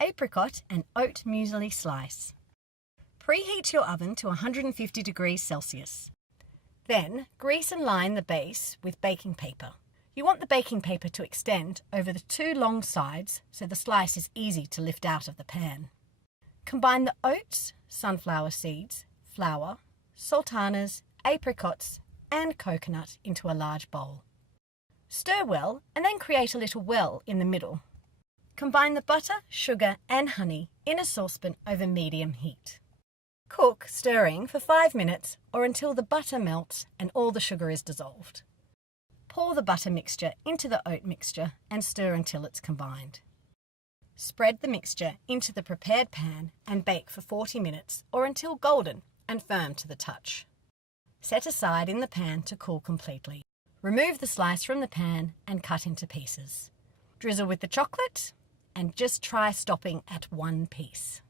apricot and oat muesli slice. Preheat your oven to 150 degrees Celsius. Then grease and line the base with baking paper. You want the baking paper to extend over the two long sides so the slice is easy to lift out of the pan. Combine the oats, sunflower seeds, flour, sultanas, apricots and coconut into a large bowl. Stir well and then create a little well in the middle. Combine the butter, sugar and honey in a saucepan over medium heat. Cook, stirring for 5 minutes or until the butter melts and all the sugar is dissolved. Pour the butter mixture into the oat mixture and stir until it's combined. Spread the mixture into the prepared pan and bake for 40 minutes or until golden and firm to the touch. Set aside in the pan to cool completely. Remove the slice from the pan and cut into pieces. Drizzle with the chocolate and just try stopping at one piece.